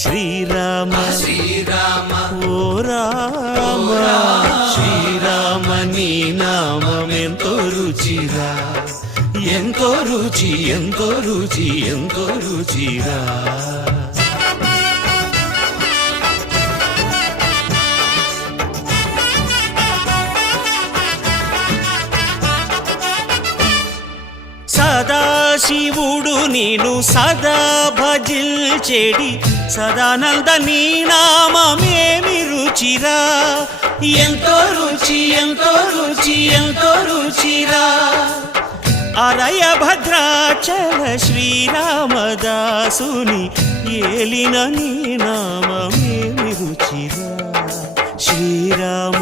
శ్రీరామ శ్రీరామ ఓ రామ శ్రీరామ నీ నామమెంతో రుచిరా, ఎంతో రుచి ఎంతో రుచి ఎంతో రుచిరా. సదాశివుడు నేను సదా భజిల్చెడి సదానంద నీ నామమేమి రుచిరా, ఎంతో రుచి ఎంతో రుచి ఎంతో రుచిరా. అరయ భద్రాచల శ్రీరామదాసుని ఏలిన నీ నామమేమి రుచిరా, శ్రీరామ